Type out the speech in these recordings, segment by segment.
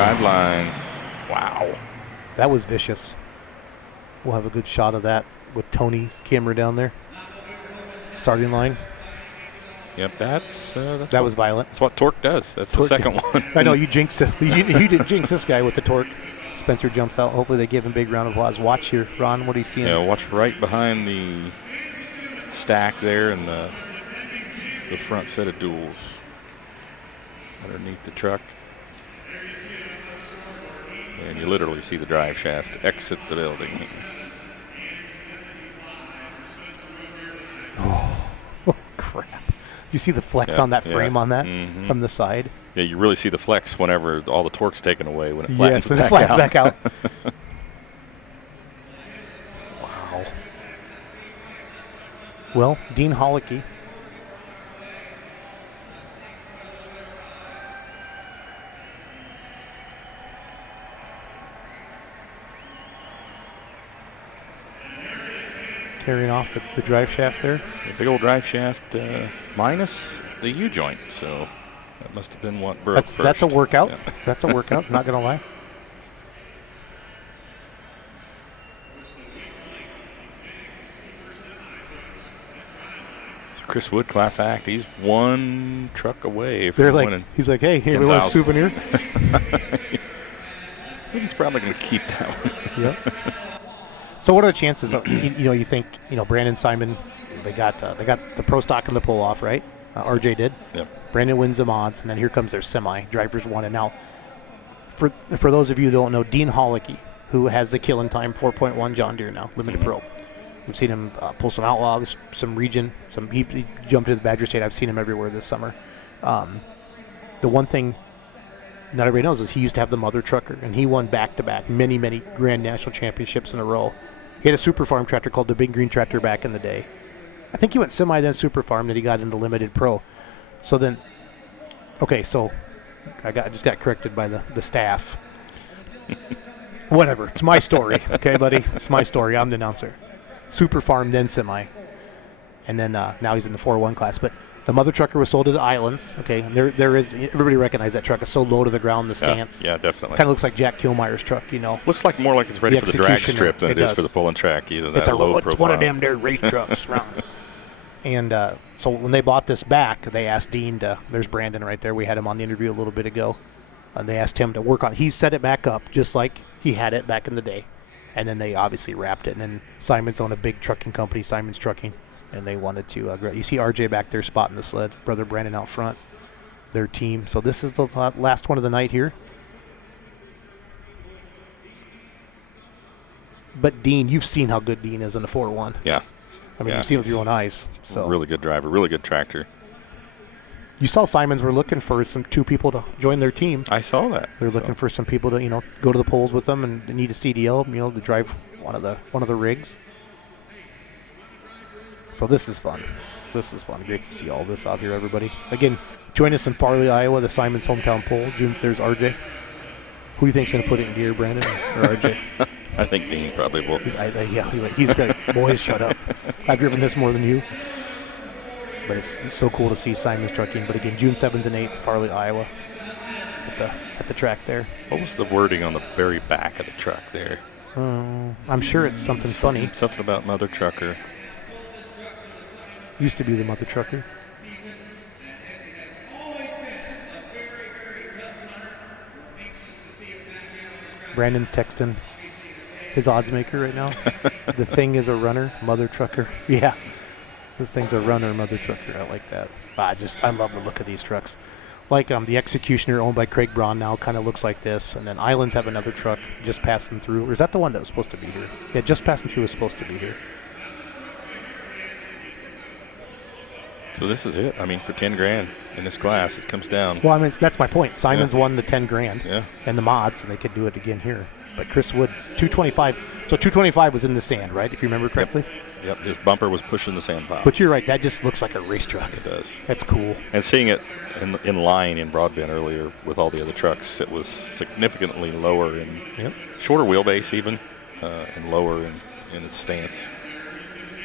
drive line. Wow. That was vicious. We'll have a good shot of that with Tony's camera down there. Starting line. Yep, that was violent. That's what torque does. That's the second one. I know, you jinxed it. You didn't jinx this guy with the torque. Spencer jumps out. Hopefully they give him a big round of applause. Watch here, Ron. What are you seeing? Yeah, watch right behind the stack there and the front set of duals underneath the truck. And you literally see the drive shaft exit the building. Oh crap. You see the flex on that frame on that from the side? Yeah, you really see the flex whenever all the torque's taken away when it flattens back out. Yes, and it flattens back out. Wow. Well, Dean Hollicky. Carrying off the drive shaft there. The big old drive shaft minus the U-joint, so that must have been what broke first. That's a workout. Yeah. That's a workout, not going to lie. So Chris Wood, class act, he's one truck away from winning. He's like, hey, here, little souvenir. He's probably going to keep that one. Yep. So what are the chances of, you think, Brandon Simon, they got the pro stock and the pull off, right? RJ did. Yep. Brandon wins the mods, and then here comes their semi. Drivers won. And now, for those of you who don't know, Dean Hollicky, who has the Killing Time 4.1 John Deere now, Limited Pro. We've seen him pull some Outlaws, some Region, he jumped into the Badger State. I've seen him everywhere this summer. The one thing not everybody knows is he used to have the mother trucker, and he won back-to-back many Grand National Championships in a row. He had a super farm tractor called the Big Green Tractor back in the day. I think he went semi, then super farm, then he got into Limited Pro. So then, okay, so I just got corrected by the staff. Whatever, it's my story, okay, buddy? It's my story. I'm the announcer. Super farm, then semi. And then now he's in the 4-1 class. But the mother trucker was sold to the Islands, okay? And there is, everybody recognizes that truck is so low to the ground, the stance. Yeah, definitely. Kind of looks like Jack Kilmeyer's truck, Looks like more like it's ready for the drag strip than it is for the pulling track, either that low profile. It's one of them there race trucks. And so when they bought this back, they asked Dean there's Brandon right there. We had him on the interview a little bit ago. And they asked him to work on it. He set it back up just like he had it back in the day. And then they obviously wrapped it. And then Simon's owned a big trucking company, Simon's Trucking. And they wanted to, you see RJ back there spotting the sled, brother Brandon out front, their team. So this is the last one of the night here. But Dean, you've seen how good Dean is in the 4-1. Yeah. I mean, you've seen it with your own eyes. So really good driver, really good tractor. You saw Simons were looking for two people to join their team. I saw that. They're looking for some people to, go to the polls with them and need a CDL, to drive one of the rigs. So this is fun. This is fun. Great to see all this out here, everybody. Again, join us in Farley, Iowa, the Simon's Hometown Poll. There's RJ. Who do you think's going to put it in gear, Brandon or RJ? I think Dean probably will. He's got boys, shut up. I've driven this more than you. But it's so cool to see Simon's Trucking. But again, June 7th and 8th, Farley, Iowa, at the track there. What was the wording on the very back of the truck there? I'm sure it's something funny. Something about mother trucker. Used to be the mother trucker. Brandon's texting his odds maker right now. The thing is a runner, mother trucker. Yeah, this thing's a runner, mother trucker. I like that. I love the look of these trucks. Like the Executioner, owned by Craig Braun, now kind of looks like this. And then Islands have another truck just passing through. Or is that the one that was supposed to be here? Yeah, just passing through is supposed to be here. So this is it. I mean, for 10 grand in this class, it comes down. Well, I mean, that's my point. Simon's won the 10 grand and the mods, and they could do it again here. But Chris Wood, 225. So 225 was in the sand, right? If you remember correctly. Yep. His bumper was pushing the sand pile. But you're right. That just looks like a race truck. It does. That's cool. And seeing it in line in Broadbent earlier with all the other trucks, it was significantly lower and shorter wheelbase even, and lower in its stance.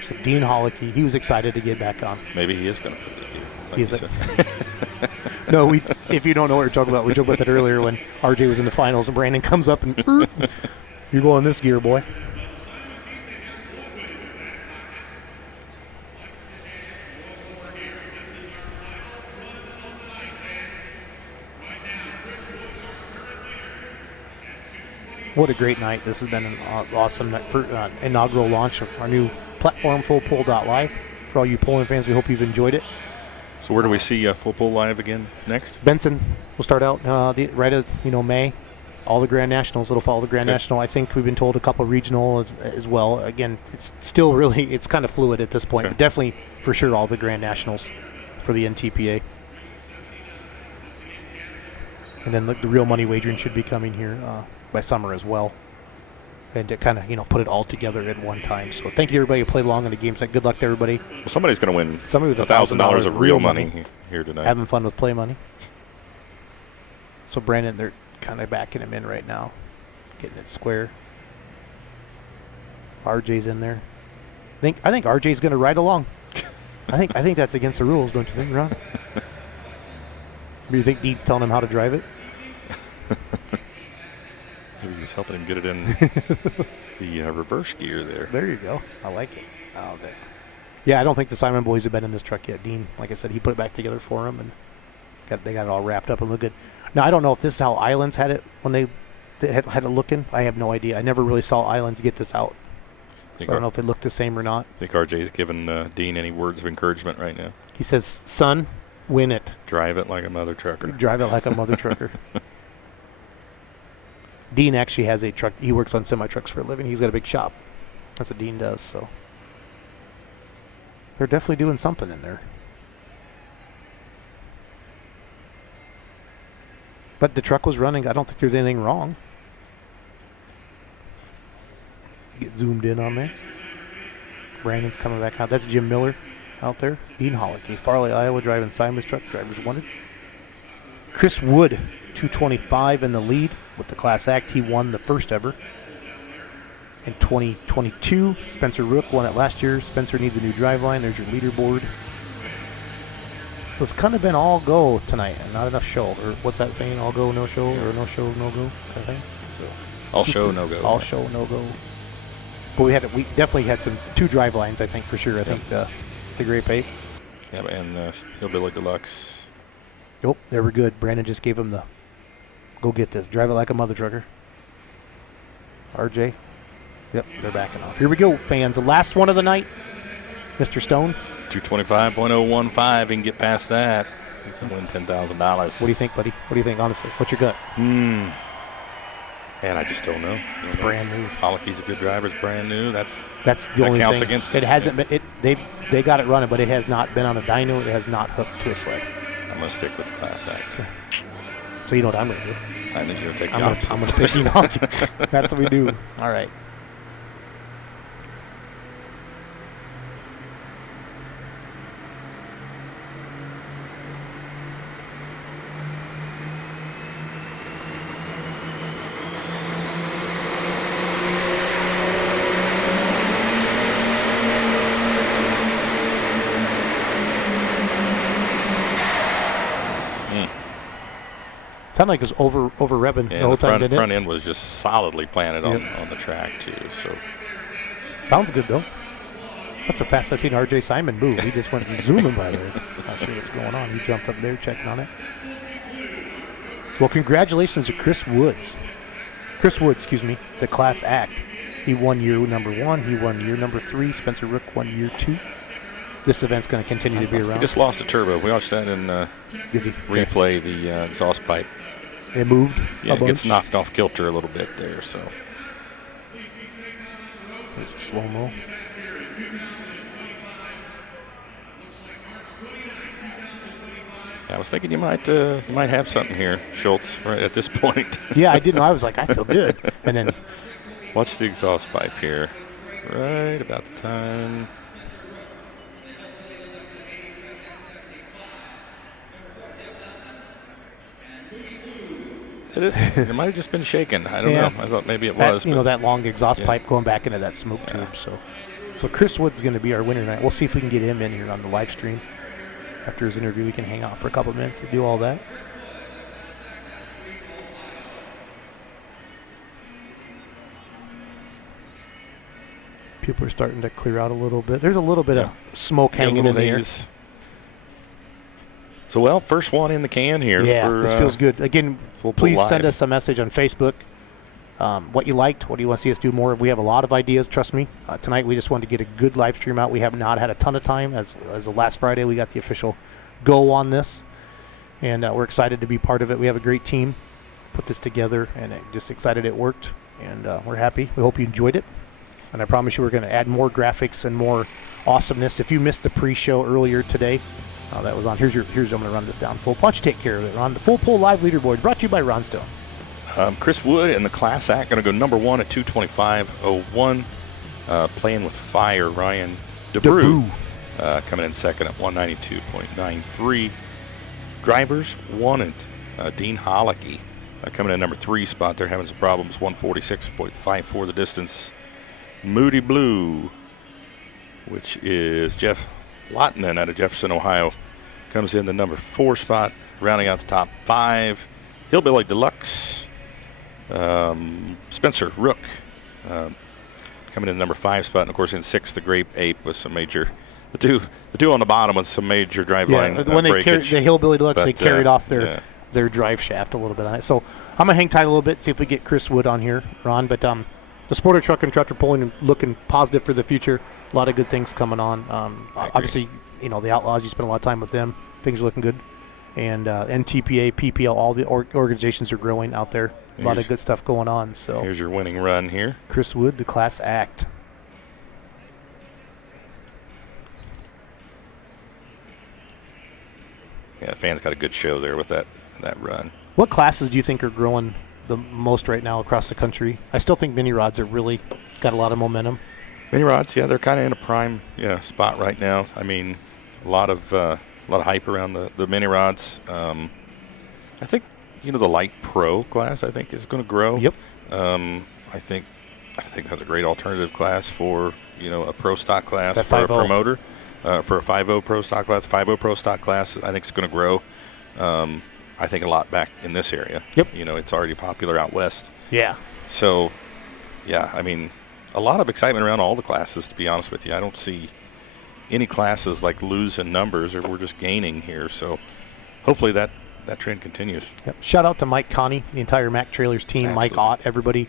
So Dean Hollicky, he was excited to get back on. Maybe he is going to put it in here. He's No, if you don't know what we're talking about, we joked about that earlier when RJ was in the finals and Brandon comes up and you're going this gear, boy. What a great night. This has been an awesome inaugural launch of our new platform, FullPull.live. For all you pulling fans, we hope you've enjoyed it. So where do we see Full Pull Live again next? Benson will start out right as May. All the Grand Nationals. It'll follow the Grand National. I think we've been told a couple regional as well. Again, it's still really, it's kind of fluid at this point. Okay. Definitely, for sure, all the Grand Nationals for the NTPA. And then the real money wagering should be coming here by summer as well. And to kind of, put it all together at one time. So thank you, everybody who played along in the games. Good luck to everybody. Well, somebody's going to win Somebody with $1,000 of real money here tonight. Having fun with play money. So Brandon, they're kind of backing him in right now, getting it square. RJ's in there. I think RJ's going to ride along. I think that's against the rules, don't you think, Ron? Do you think Deed's telling him how to drive it? Maybe he was helping him get it in the reverse gear there. There you go. I like it. Oh, there. Yeah, I don't think the Simon boys have been in this truck yet. Dean, like I said, he put it back together for him, and they got it all wrapped up and look good. Now, I don't know if this is how Islands had it when they had it looking. I have no idea. I never really saw Islands get this out. So I don't know if it looked the same or not. I think RJ's giving Dean any words of encouragement right now. He says, son, win it. Drive it like a mother trucker. Drive it like a mother trucker. Dean actually has a truck. He works on semi-trucks for a living. He's got a big shop. That's what Dean does. So they're definitely doing something in there. But the truck was running. I don't think there's anything wrong. Get zoomed in on there. Brandon's coming back out. That's Jim Miller out there. Dean Hollicky, Farley, Iowa, driving Simon's truck. Drivers wanted. Chris Wood, 225 in the lead with the Class Act. He won the first ever. In 2022, Spencer Rook won it last year. Spencer needs a new driveline. There's your leaderboard. So it's kind of been all go tonight and not enough show. Or what's that saying? All go, no show, or no show, no go kind of thing? So all show, no go. All show, no go. But we definitely had two drive lines, I think, for sure. I think the Grape 8. Yeah, and Hillbilly Deluxe. Nope, they were good. Brandon just gave him the go get this. Drive it like a mother trucker. RJ. Yep, they're backing off. Here we go, fans. The last one of the night. Mr. Stone. 225.015. He can get past that. He's going to win $10,000. What do you think, buddy? What do you think, honestly? What's your gut? Man, I just don't know. It's brand new. Hollicky's a good driver. It's brand new. That's the only counts thing. Against it. It hasn't been. They got it running, but it has not been on a dyno. It has not hooked to a sled. I'm going to stick with the Class Act. So you know what I'm going to do? I think you're going to take the opposite. I'm going to pick the opposite. That's what we do. All right. Sounded like it was over revving the whole time. The front end was just solidly planted on the track too. So sounds good though. That's the fastest I've seen RJ Simon move. He just went zooming by there. Not sure what's going on. He jumped up there checking on it. Well, congratulations to Chris Woods. The Class Act. He won year number 1. He won year number 3. Spencer Rook won year 2. This event's going to continue to be around. He just lost a turbo. We watched that in replay, the exhaust pipe. It moved. Yeah, it gets knocked off kilter a little bit there. So there's a slow-mo. I was thinking you might have something here, Schultz, right at this point. Yeah, I didn't know. I was like, I feel good. And then watch the exhaust pipe here. Right about the time. It might have just been shaken. I don't know. I thought maybe it was. That long exhaust pipe going back into that smoke tube. So Chris Wood's going to be our winner tonight. We'll see if we can get him in here on the live stream. After his interview, we can hang out for a couple of minutes to do all that. People are starting to clear out a little bit. There's a little bit of smoke hanging in the air. So, well, first one in the can here. Yeah, for, this feels good. Again, please live. send us a message on Facebook. What you liked, what do you want to see us do more of? We have a lot of ideas, trust me. Tonight we just wanted to get a good live stream out. We have not had a ton of time. As the last Friday, we got the official go on this. And we're excited to be part of it. We have a great team put this together, and just excited it worked. And we're happy. We hope you enjoyed it. And I promise you we're going to add more graphics and more awesomeness. If you missed the pre-show earlier today, that was on. Here's I'm going to run this down full. Why don't you take care of it, Ron? The Full Pull Live Leaderboard brought to you by Ron Stone. Chris Wood and the Class Act going to go number 1 at 225.01. Playing with fire, Ryan DeBrew coming in second at 192.93. Drivers wanted Dean Holicky coming in number 3 spot. They're having some problems. 146.54 the distance. Moody Blue, which is Jeff Lotman out of Jefferson, Ohio, comes in the number 4 spot, rounding out the top 5. Hillbilly Deluxe, Spencer Rook coming in the number 5 spot, and of course in 6th the Grape Ape with some major, the two on the bottom with some major driveline when they breakage. The Hillbilly Deluxe, they carried off their drive shaft a little bit on it. So I'm gonna hang tight a little bit, see if we get Chris Wood on here, Ron. But the Sporter Truck and Tractor Pulling looking positive for the future. A lot of good things coming on. Obviously, the Outlaws, you spend a lot of time with them. Things are looking good. And NTPA, PPL, all the organizations are growing out there. A lot of good stuff going on. So here's your winning run here. Chris Wood, the Class Act. Yeah, the fans got a good show there with that run. What classes do you think are growing the most right now across the country? I still think mini rods are really got a lot of momentum. Mini rods, yeah, they're kind of in a prime spot right now. I mean, a lot of hype around the mini rods. I think the light pro class I think is going to grow. Yep. I think that's a great alternative class for a pro stock class that for 5.0. a promoter, for a 5.0 pro stock class. 5.0 pro stock class I think is going to grow. I think a lot back in this area. Yep. It's already popular out west. Yeah. So, yeah, I mean, a lot of excitement around all the classes, to be honest with you. I don't see any classes like losing numbers, or we're just gaining here. So hopefully that trend continues. Yep. Shout out to Mike Connie, the entire Mac Trailers team, Absolutely. Mike Ott, everybody.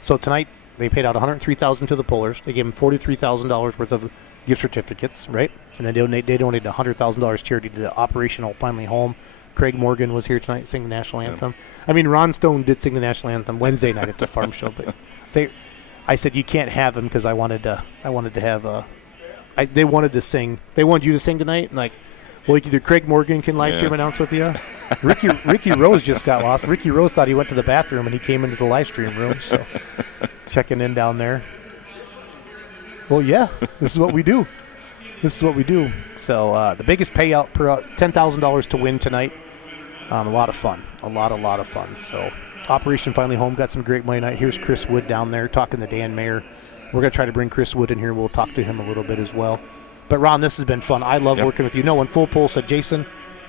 So tonight they paid out $103,000 to the pullers. They gave them $43,000 worth of gift certificates, right? And then they donated $100,000 charity to the Operational Finally Home. Craig Morgan was here tonight singing the national anthem. I mean, Ron Stone did sing the national anthem Wednesday night at the farm show, but I said you can't have him because I wanted to have they wanted to sing. They wanted you to sing tonight, and well, either Craig Morgan can live stream announce with you. Ricky Rose just got lost. Ricky Rose thought he went to the bathroom, and he came into the live stream room. So checking in down there. Well, yeah, this is what we do. So the biggest payout per $10,000 to win tonight. A lot of fun. A lot of fun. So Operation Finally Home got some great money tonight. Here's Chris Wood down there talking to Dan Mayer. We're going to try to bring Chris Wood in here. We'll talk to him a little bit as well. But, Ron, this has been fun. I love working with you. When Full Pull said, Jason,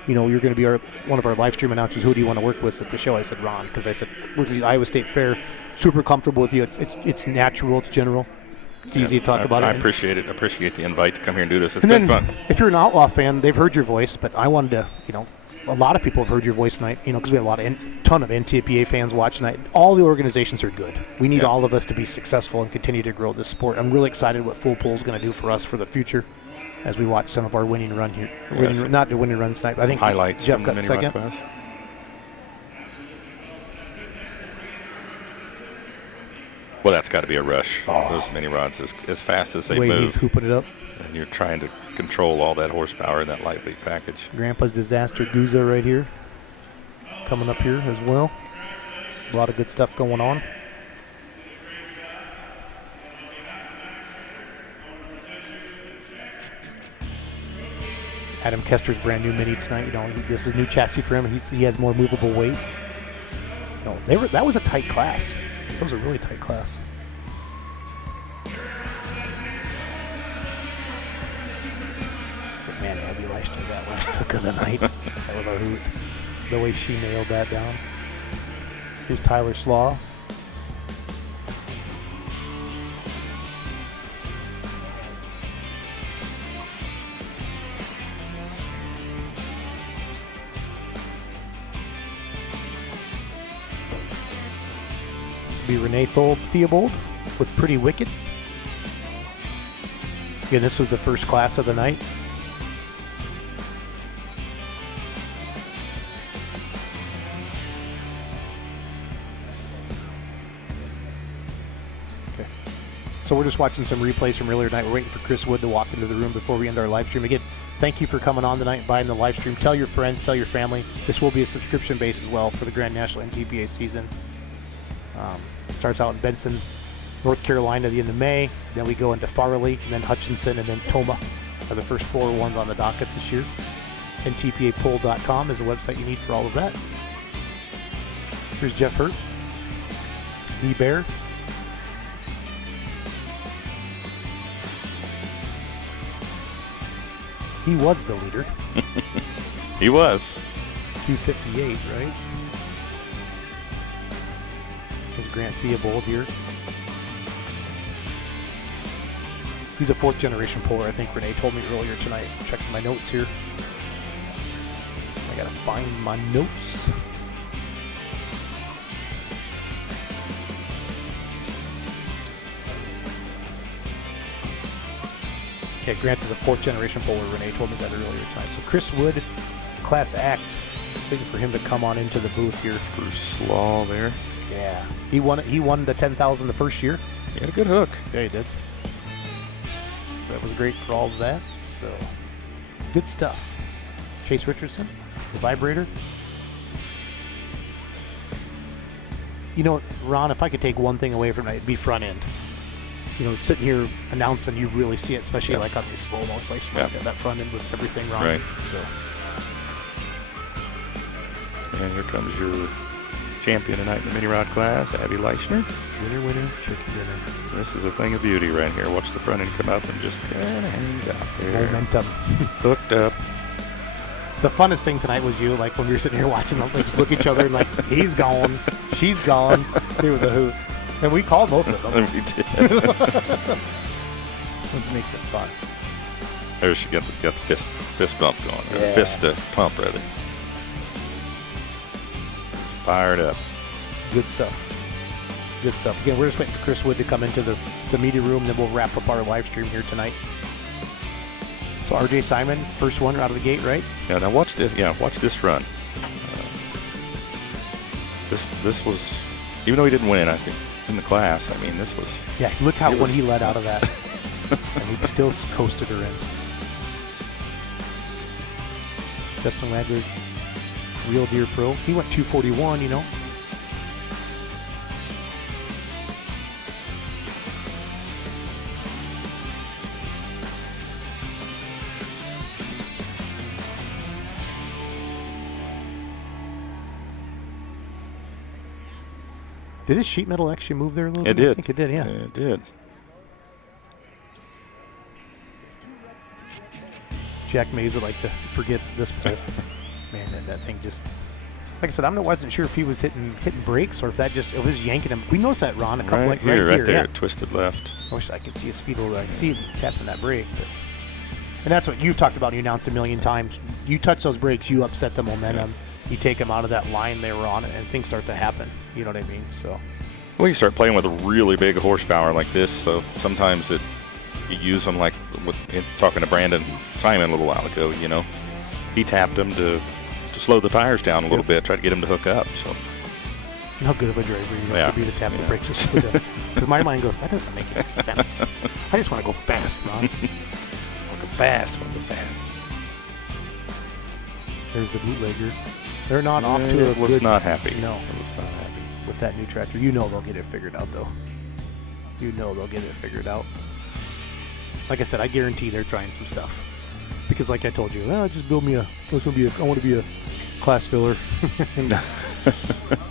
you're going to be one of our live stream announcers. Who do you want to work with at the show? I said, Ron, because I said, works at the Iowa State Fair. Super comfortable with you. It's natural. It's general. It's easy to talk about it. I appreciate it. I appreciate the invite to come here and do this. It's been fun. If you're an Outlaw fan, they've heard your voice, but I wanted to, a lot of people have heard your voice tonight, because we have a ton of NTPA fans watching tonight. All the organizations are good. We need all of us to be successful and continue to grow this sport. I'm really excited what Full Pull is going to do for us for the future as we watch some of our winning run here. Not the winning runs tonight, but I think highlights Jeff from got the second. class. Well, that's got to be a rush. Those mini rods, as fast as they move. He's hooping it up. And you're trying to control all that horsepower in that lightweight package. Grandpa's Disaster Guza right here. Coming up here as well. A lot of good stuff going on. Adam Kester's brand new Mini tonight. This is a new chassis for him. He has more movable weight. That was a tight class. That was a really tight class. Man, Abby Leishner, that last hook of the night. That was a hoot. The way she nailed that down. Here's Tyler Slaw. This would be Renee Theobald with Pretty Wicked. Again, this was the first class of the night. Okay. So we're just watching some replays from earlier tonight. We're waiting for Chris Wood to walk into the room before we end our live stream. Again, thank you for coming on tonight and buying the live stream. Tell your friends, tell your family. This will be a subscription base as well for the Grand National NTPA season. Starts out in Benson, North Carolina, the end of May. Then we go into Farley, and then Hutchinson, and then Toma are the first 4 ones on the docket this year. NTPApoll.com is the website you need for all of that. Here's Jeff Hurt, B-Bear. He was the leader. He was. 258, right? There's Grant Theobald here. He's a 4th generation puller, I think Renee told me earlier tonight. Checking my notes here. I gotta find my notes. Okay, Grant is a 4th generation puller. Renee told me that earlier tonight. So Chris Wood, class act. Waiting for him to come on into the booth here. Bruce Slaw there. Yeah, he won the 10,000 the first year. He had a good hook. Yeah, he did. That was great for all of that. So, good stuff. Chase Richardson, the vibrator. You know, Ron, if I could take one thing away from that, it'd be front end. You know, sitting here announcing, you really see it, especially like on these slow motion, like that front end with everything, Ron. Right. So. And here comes your champion tonight in the mini rod class, Abby Leishner. Winner, winner, chicken dinner. This is a thing of beauty right here. Watch the front end come up and just kind of hangs out there. Momentum. Hooked up. The funnest thing tonight was you, like when we were sitting here watching them, they just look at each other and like, he's gone, she's gone. It was a hoot. And we called most of them. We did. Which makes it fun. There she got the fist bump going. Yeah. Fist pump, rather. Fired up. Good stuff. Good stuff. Again, we're just waiting for Chris Wood to come into the media room, then we'll wrap up our live stream here tonight. So RJ Simon, first one out of the gate, right? Yeah, now watch this. Yeah, watch this run. This was, even though he didn't win, I think, in the class, I mean, this was... Yeah, look how when he let out of that. And he still coasted her in. Justin Ladler, Real Deer Pro. He went 241, you know. Did his sheet metal actually move there a little bit? It did. I think it did, yeah. It did. Jack Mays would like to forget this pull. Man, that thing just... Like I said, I wasn't sure if he was hitting brakes or if it was yanking him. We noticed that, Ron, a couple right there, yeah. twisted left. I wish I could see his speed a little bit. I can see him tapping that brake. And that's what you talked about. You announced a million times. You touch those brakes, you upset the momentum. Yeah. You take them out of that line they were on, and things start to happen. You know what I mean? So. Well, you start playing with a really big horsepower like this, so sometimes you use them like talking to Brandon Simon a little while ago. You know, he tapped him to slow the tires down a little bit, try to get him to hook up. So. How good of a driver you have to be to tap the brakes. Because my mind goes, that doesn't make any sense. I just want to go fast, Ron. Want to go fast. There's the bootlegger. They're not off to a good... was not happy. No. It was not happy with that new tractor. You know they'll get it figured out, though. You know they'll get it figured out. Like I said, I guarantee they're trying some stuff. Because like I told you, just build me I want to be a class filler.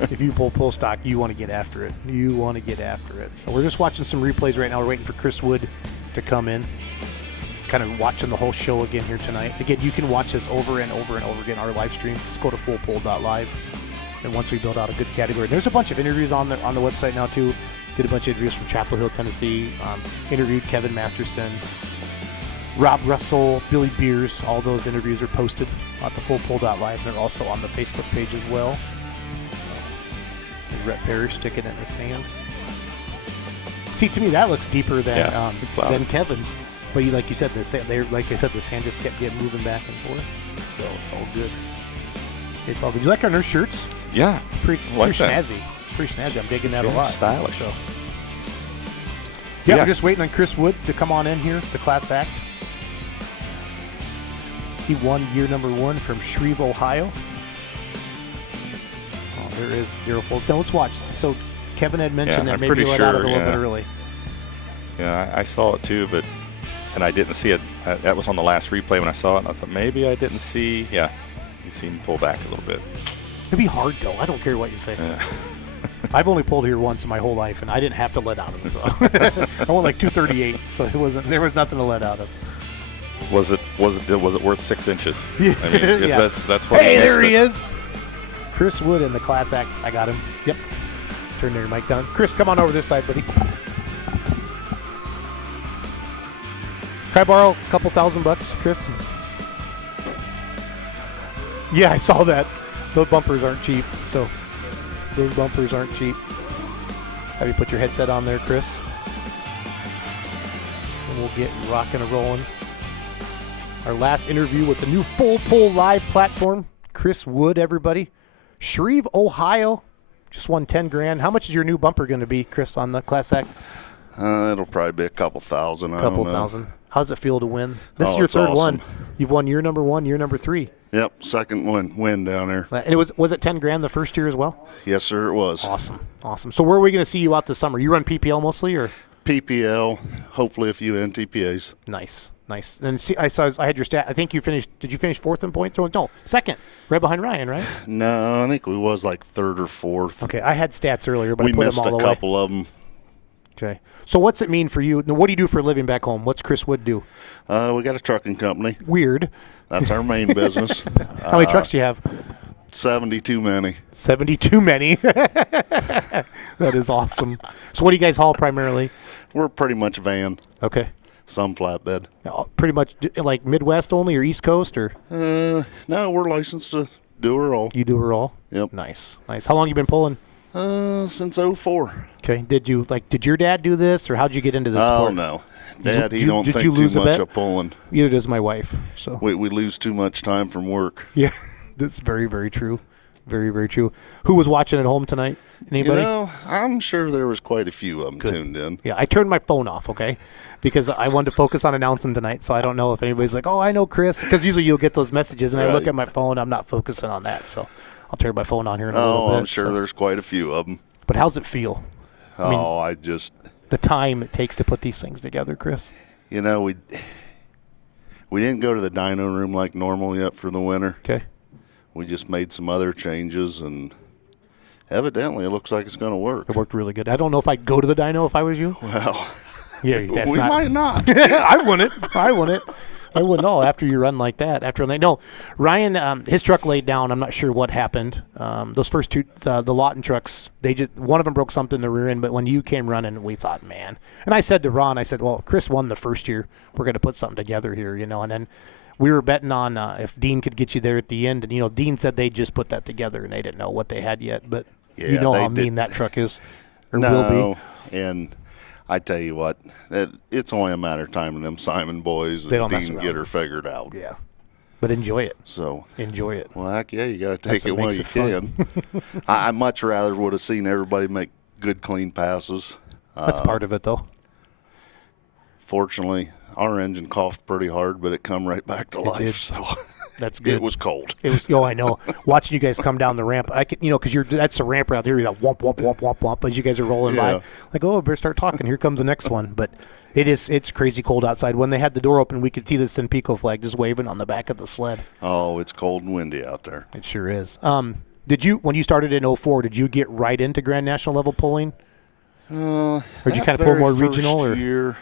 If you pull stock, you want to get after it. So we're just watching some replays right now. We're waiting for Chris Wood to come in. kind of watching the whole show again here tonight. Again, you can watch this over and over and over again, our live stream. Just go to fullpull.live. And once we build out a good category, there's a bunch of interviews on the website now too. Did a bunch of interviews from Chapel Hill, Tennessee. Interviewed Kevin Masterson, Rob Russell, Billy Beers. All those interviews are posted at the fullpull.live. They're also on the Facebook page as well. And Rhett Parrish sticking it in the sand. See, to me that looks deeper than Kevin's. But like you said, the sand just kept getting moving back and forth. So it's all good. It's all good. You like our nurse shirts? Yeah. Pretty snazzy. Pretty snazzy. I'm digging that a lot. Stylish. So. Yeah, we're just waiting on Chris Wood to come on in here, the class act. He won year number 1 from Shreve, Ohio. Oh, there is Daryl Folds. Now let's watch. So Kevin had mentioned that maybe he let out of it a little bit early. Yeah, I saw it too, and I didn't see it. That was on the last replay when I saw it, and I thought maybe I didn't see. Yeah, he seemed to pull back a little bit. It'd be hard, though. I don't care what you say. Yeah. I've only pulled here once in my whole life, and I didn't have to let out of it. So. I went like 238, so there was nothing to let out of. Was it worth 6 inches? Yeah. I mean, Yeah. that's what. Hey, there he is. Chris Wood in the class act. I got him. Yep. Turn your mic down. Chris, come on over this side, buddy. Can I borrow a couple $1,000, Chris? Yeah, I saw that. Those bumpers aren't cheap, so those bumpers aren't cheap. Have you put your headset on there, Chris? And we'll get rocking and rolling. Our last interview with the new Full Pull Live platform. Chris Wood, everybody. Shreve, Ohio. Just won 10 grand. How much is your new bumper going to be, Chris, on the Class Act? It'll probably be a couple thousand. I don't know. $2,000. How's it feel to win? This is your third awesome. one. You've won year number 1, year number 3. Yep, second win down there. And it was it 10 grand the first year as well? Yes, sir, it was. Awesome. So where are we going to see you out this summer? You run PPL mostly, or? PPL, hopefully a few NTPAs. Nice. And see, I had your stat. I think you finished. Did you finish 4th in points? No, 2nd, right behind Ryan, right? No, I think we was like 3rd or 4th. Okay, I had stats earlier, but we I put missed them all a away. couple of them. Okay. So what's it mean for you? Now, what do you do for a living back home? What's Chris Wood do? We got a trucking company. Weird. That's our main business. How many trucks do you have? 72 many. 72 many. That is awesome. So what do you guys haul primarily? We're pretty much van. Okay. Some flatbed. Pretty much like Midwest only or East Coast or? No, we're licensed to do her all. You do her all? Yep. Nice. How long you been pulling? Since 04. Okay. Did your dad do this, or how'd you get into this sport? Oh, no. Dad, he Did don't you think too lose a much bet? of pulling. Neither does my wife. So We lose too much time from work. yeah, that's very, very true. Very, very true. Who was watching at home tonight? Anybody? I'm sure there was quite a few of them tuned in. Yeah, I turned my phone off, okay, because I wanted to focus on announcing tonight. So I don't know if anybody's like, "Oh, I know Chris," because usually you'll get those messages, and I look Right. at my phone. I'm not focusing on that, so I'll turn my phone on here in a little bit. I'm sure there's quite a few of them. But how's it feel? The time it takes to put these things together, Chris. We didn't go to the dyno room like normal yet for the winter. Okay. We just made some other changes, and evidently it looks like it's going to work. It worked really good. I don't know if I'd go to the dyno if I was you. Well, Yeah, that's we not. might not. I wouldn't. I wouldn't know after you run like that. No, Ryan, his truck laid down. I'm not sure what happened. Those first two, the Lawton trucks, one of them broke something in the rear end. But when you came running, we thought, man. And I said to Ron, well, Chris won the first year. We're going to put something together here, And then we were betting on if Dean could get you there at the end. And Dean said they just put that together and they didn't know what they had yet. But Yeah, how they mean did. that truck is, or will be. And I tell you what, it's only a matter of time of them Simon boys They and don't mess Dean around. get her figured out. Yeah, but enjoy it. So Enjoy it. well, heck yeah, you got to That's take it what while makes you it fun. can. I much rather would have seen everybody make good, clean passes. That's part of it, though. Fortunately, our engine coughed pretty hard, but it come right back to life. did. So That's good. it was cold. It was. Oh, I know. Watching you guys come down the ramp, I can, because that's the ramp right there. You got womp womp womp womp womp as you guys are rolling Yeah. by. Like, oh, I better start talking. Here comes the next one. But it's crazy cold outside. When they had the door open, we could see the Simpico flag just waving on the back of the sled. Oh, it's cold and windy out there. It sure is. Did you, when you started in 04, did you get right into Grand National level pulling? Or did you kind of pull more regional? Or Year,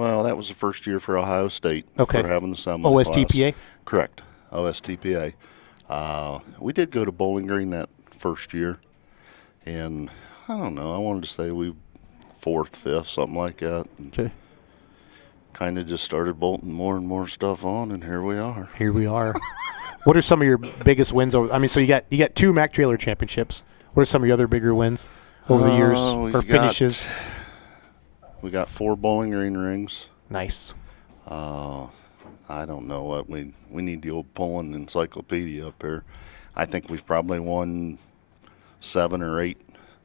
Well, that was the first year for Ohio State Okay. for having the semi OSTPA? class. Correct. OSTPA. We did go to Bowling Green that first year, and I don't know. I wanted to say we 4th, 5th, something like that. Okay. Kind of just started bolting more and more stuff on, and here we are. Here we are. What are some of your biggest wins over? I mean, so you got 2 Mac Trailer championships. What are some of your other bigger wins over the years or finishes? We got 4 Bowling Green rings. Nice. I don't know what we need the old pulling encyclopedia up here. I think we've probably won 7 or 8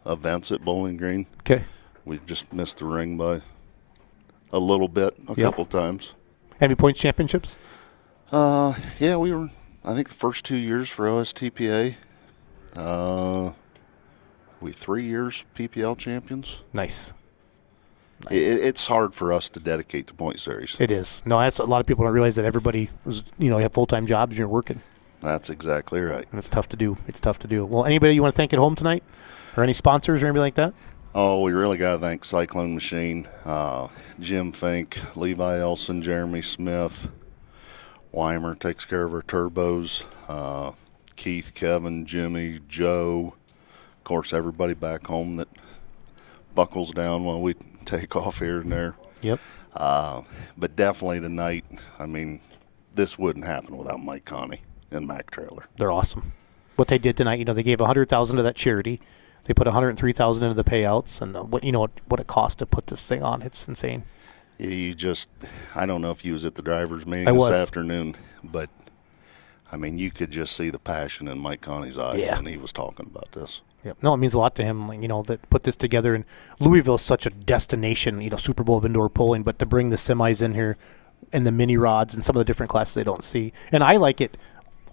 events at Bowling Green. Okay. We've just missed the ring by a little bit, a couple times. Any points championships? Yeah, we were. I think the first 2 years for OSTPA. We 3 years PPL champions. Nice. It's hard for us to dedicate to point series. It is. No, that's a lot of people don't realize that everybody was, you have full-time jobs and you're working. That's exactly right. And it's tough to do. It's tough to do. Well, anybody you want to thank at home tonight? Or any sponsors or anybody like that? Oh, we really got to thank Cyclone Machine, Jim Fink, Levi Elson, Jeremy Smith. Weimer takes care of our turbos. Keith, Kevin, Jimmy, Joe. Of course, everybody back home that buckles down while we take off here and there. Yep. But definitely tonight, I mean, this wouldn't happen without Mike Connie and Mac Trailer. They're awesome. What they did tonight, they gave $100,000 to that charity. They put $103,000 into the payouts, and what it cost to put this thing on. It's insane. Yeah, I don't know if you was at the driver's meeting this afternoon, but I mean, you could just see the passion in Mike Connie's eyes when he was talking about this. Yep. No, it means a lot to him, that put this together. And Louisville is such a destination, Super Bowl of indoor pulling, but to bring the semis in here and the mini rods and some of the different classes they don't see. And I like it.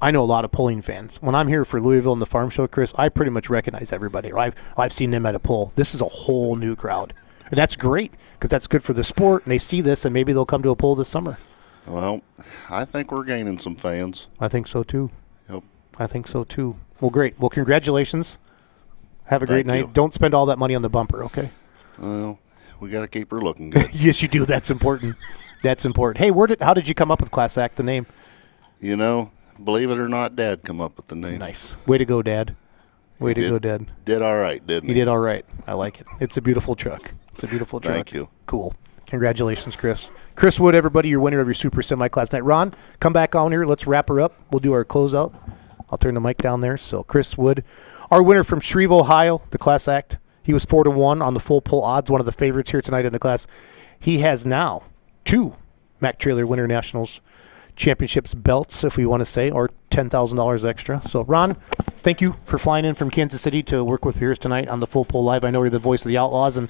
I know a lot of pulling fans. When I'm here for Louisville and the farm show, Chris, I pretty much recognize everybody. I've seen them at a pull. This is a whole new crowd. And that's great because that's good for the sport, and they see this, and maybe they'll come to a pull this summer. Well, I think we're gaining some fans. I think so, too. Yep. I think so, too. Well, great. Well, congratulations. Have a great night. You. Don't spend all that money on the bumper, okay? Well, we got to keep her looking good. Yes, you do. That's important. That's important. Hey, how did you come up with Class Act, the name? Believe it or not, Dad come up with the name. Nice. Way to go, Dad. Way to go, Dad. Did all right, didn't he? He did all right. I like it. It's a beautiful truck. It's a beautiful truck. Thank you. Cool. Congratulations, Chris. Chris Wood, everybody, your winner of your Super Semi Class night. Ron, come back on here. Let's wrap her up. We'll do our closeout. I'll turn the mic down there. So, Chris Wood, our winner from Shreve, Ohio, the Class Act. He was 4-1 on the full pull odds, one of the favorites here tonight in the class. He has now 2 Mac Trailer Winter Nationals Championships belts, if we want to say, or $10,000 extra. So, Ron, thank you for flying in from Kansas City to work with yours tonight on the Full Pull Live. I know you're the voice of the Outlaws, and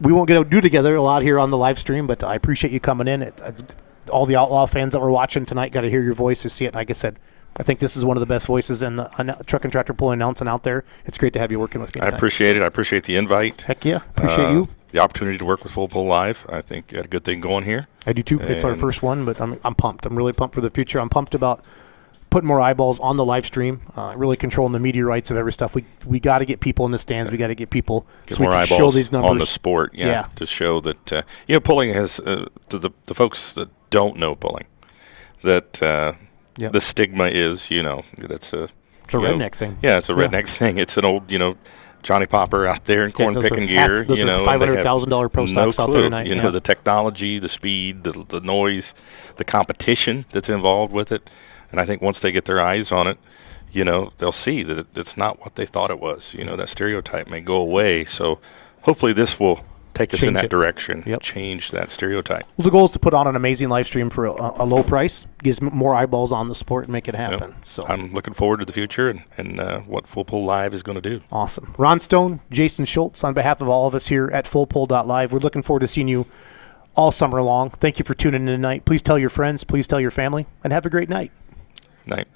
we won't get to do together a lot here on the live stream, but I appreciate you coming in. All the Outlaw fans that were watching tonight got to hear your voice to see it. Like I said, I think this is one of the best voices in the truck and tractor pull announcing out there. It's great to have you working with me tonight. I appreciate it. I appreciate the invite. Heck yeah. Appreciate you. The opportunity to work with Full Pull Live. I think you had a good thing going here. I do too. It's our first one, but I'm pumped. I'm really pumped for the future. I'm pumped about putting more eyeballs on the live stream, really controlling the media rights of every stuff. We got to get people in the stands. We got to get people get so more we can eyeballs show these numbers on the sport. Yeah. To show that pulling has to the folks that don't know pulling that the stigma is that it's a redneck thing. Yeah, it's a redneck thing. It's an old Johnny Popper out there in corn picking gear. Those are $500,000 pro stocks out there tonight. The technology, the speed, the noise, the competition that's involved with it. And I think once they get their eyes on it, they'll see that it's not what they thought it was. That stereotype may go away. So hopefully this will take us in that direction, change that stereotype. Well, the goal is to put on an amazing live stream for a low price, gives more eyeballs on the sport and make it happen. So I'm looking forward to the future and what Full Pull Live is going to do. Awesome. Ron Stone, Jason Schultz, on behalf of all of us here at FullPull.live, we're looking forward to seeing you all summer long. Thank you for tuning in tonight. Please tell your friends, please tell your family, and have a great night. Night.